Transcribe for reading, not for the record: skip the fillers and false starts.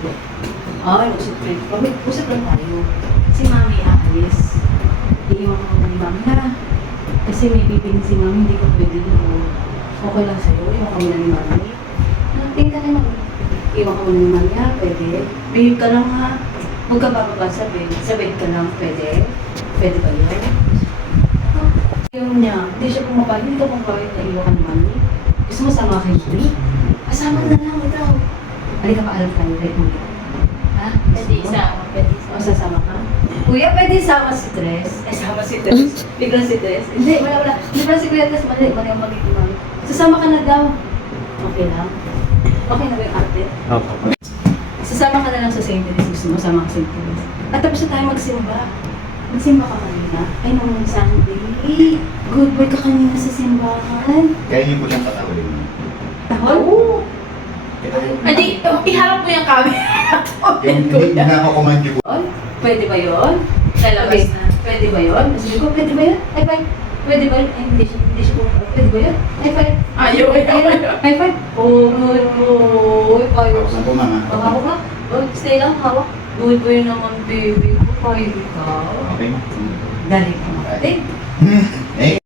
po. Ay, usap lang tayo. Si Mami aalis. Iiwan ko ni Mami na. Kasi may bibing si Mami, hindi ko pwede doon. Okay lang sa'yo, iwan kami na ni Mami. Nating ka naman. Iwan ko ni Mami ha, pwede. Behave ka lang ha. Huwag ka bababa sa bed. Sa bed ka lang, pwede. Pwede ba yun? Yung niya, hindi siya pumapayag. Hindi ka pumapayag na iwan ka ni Mami. Gusto mo sama kay Mami? Kasama na lang ikaw. Halika pa, alam tayo. Right mo. Ha? Pwede isama. Pwede O, isama. sasama ka? Kuya, pwede sama si Tres. Sama si Tres. Biglang si Tres. Hindi, wala. Hindi pala si Kuya Tres. Mali ang mali ko, Mami. Sasama ka na daw. Okay lang? Okay na ba yung ate? Opo. Sasama ka na lang sa St. Teres. Gusto mo, sama ka sa St. Teres. At tapos na tayo magsimba. Magsimba ka kanina. Ay, naman Sunday. Good boy ka kanina sa simbahan. Kaya niyo po siyang patawalin. Tahol? Oo. Adi, iharap mo yung camera. Yung hindi na ako command niyo po. Oy, pwede ba yun? Lalabas na. Pwede ba yun? Sabi ko, pwede ba yun? High five. Pwede ba yun? Ay, hindi siya po. Pwede ba yun? High five. Ayaw, ayaw. High five. Oh, good boy. Payos. Saan po, mama? Hawak ka. Oh, stay lang, hawak. Good boy naman, baby ko. Payos ka. Okay. Dali ka. Eh,